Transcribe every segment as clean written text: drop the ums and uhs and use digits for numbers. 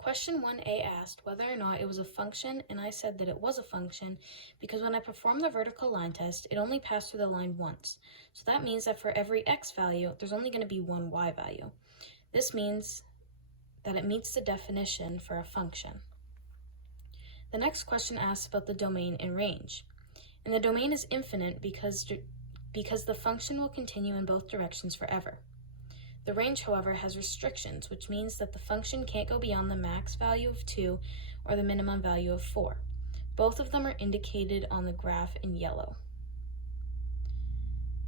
Question 1a asked whether or not it was a function, and I said that it was a function because when I performed the vertical line test, it only passed through the line once. So that means that for every x value, there's only going to be one y value. This means that it meets the definition for a function. The next question asks about the domain and range. And the domain is infinite because the function will continue in both directions forever. The range, however, has restrictions, which means that the function can't go beyond the max value of 2 or the minimum value of 4. Both of them are indicated on the graph in yellow.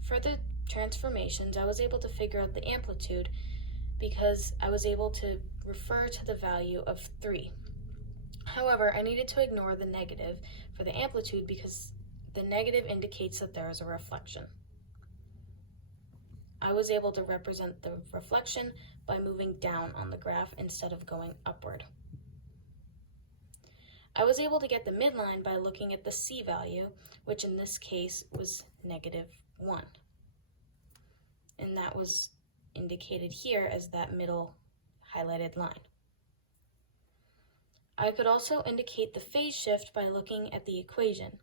For the transformations, I was able to figure out the amplitude because I was able to refer to the value of 3. However, I needed to ignore the negative for the amplitude because the negative indicates that there is a reflection. I was able to represent the reflection by moving down on the graph instead of going upward. I was able to get the midline by looking at the c value, which in this case was -1. And that was indicated here as that middle highlighted line. I could also indicate the phase shift by looking at the equation.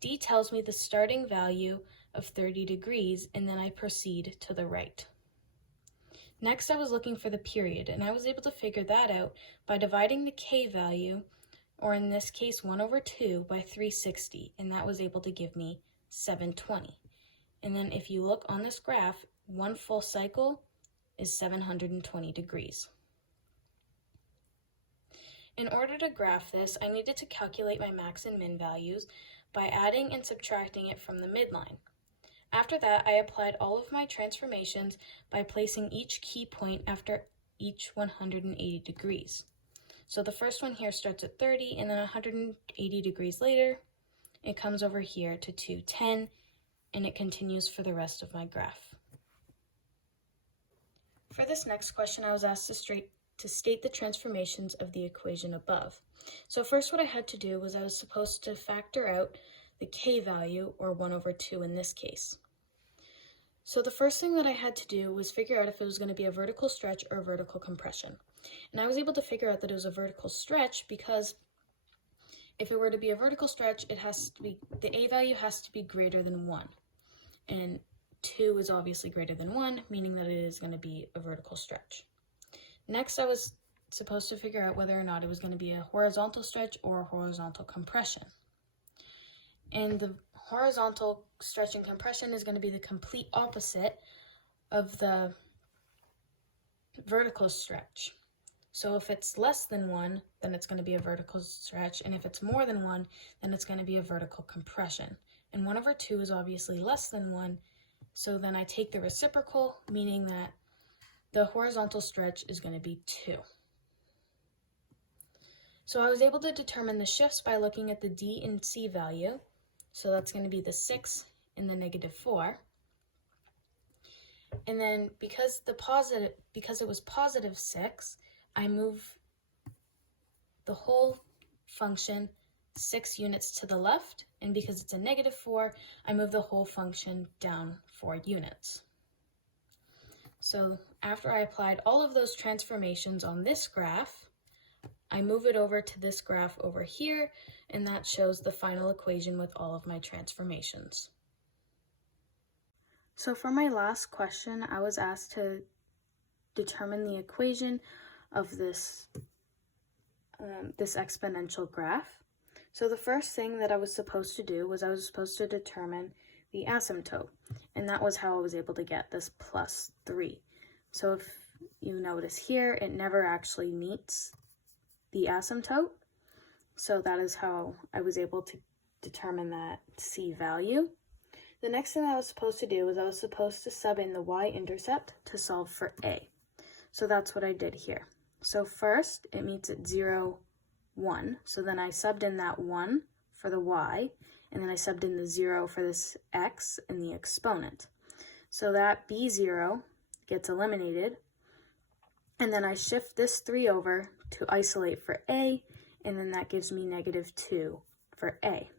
D tells me the starting value of 30 degrees, and then I proceed to the right. Next, I was looking for the period, and I was able to figure that out by dividing the k value, or in this case 1/2, by 360, and that was able to give me 720. And then if you look on this graph, one full cycle is 720 degrees. In order to graph this, I needed to calculate my max and min values by adding and subtracting it from the midline. After that, I applied all of my transformations by placing each key point after each 180 degrees. So the first one here starts at 30, and then 180 degrees later, it comes over here to 210, and it continues for the rest of my graph. For this next question, I was asked to state the transformations of the equation above. So first what I had to do was I was supposed to factor out the k value, or 1/2 in this case. So the first thing that I had to do was figure out if it was going to be a vertical stretch or a vertical compression. And I was able to figure out that it was a vertical stretch because if it were to be a vertical stretch, the a value has to be greater than 1. And 2 is obviously greater than 1, meaning that it is going to be a vertical stretch. Next, I was supposed to figure out whether or not it was going to be a horizontal stretch or a horizontal compression. And the horizontal stretch and compression is going to be the complete opposite of the vertical stretch. So if it's less than 1, then it's going to be a vertical stretch, and if it's more than 1, then it's going to be a vertical compression. And 1/2 is obviously less than 1, so then I take the reciprocal, meaning that the horizontal stretch is going to be 2. So I was able to determine the shifts by looking at the D and C value. So that's going to be the 6 and the -4. And then because it was +6, I move the whole function 6 units to the left, and because it's a -4, I move the whole function down 4 units. So after I applied all of those transformations on this graph, I move it over to this graph over here, and that shows the final equation with all of my transformations. So for my last question, I was asked to determine the equation of this exponential graph. So the first thing that I was supposed to do was I was supposed to determine the asymptote, and that was how I was able to get this +3. So if you notice here, it never actually meets the asymptote. So that is how I was able to determine that C value. The next thing I was supposed to do was I was supposed to sub in the y-intercept to solve for A. So that's what I did here. So first, it meets at 0, 1. So then I subbed in that 1 for the y, and then I subbed in the 0 for this x and the exponent. So that B0 gets eliminated, and then I shift this 3 over to isolate for A, and then that gives me -2 for A.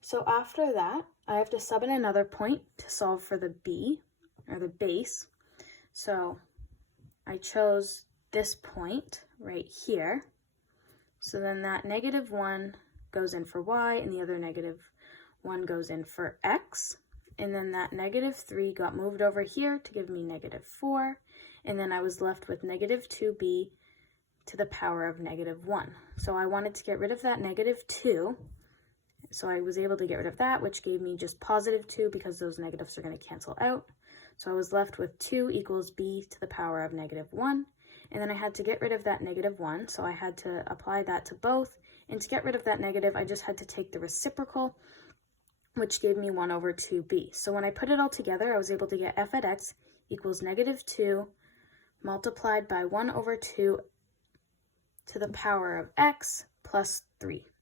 So after that, I have to sub in another point to solve for the B, or the base. So I chose this point right here. So then that -1 goes in for y, and the other -1 goes in for x. And then that -3 got moved over here to give me -4. And then I was left with -2b to the power of -1. So I wanted to get rid of that -2. So I was able to get rid of that, which gave me just +2 because those negatives are going to cancel out. So I was left with 2 equals b to the power of -1. And then I had to get rid of that -1, so I had to apply that to both. And to get rid of that negative, I just had to take the reciprocal, which gave me 1 over 2b. So when I put it all together, I was able to get f at x equals -2 multiplied by 1 over 2 to the power of x plus 3.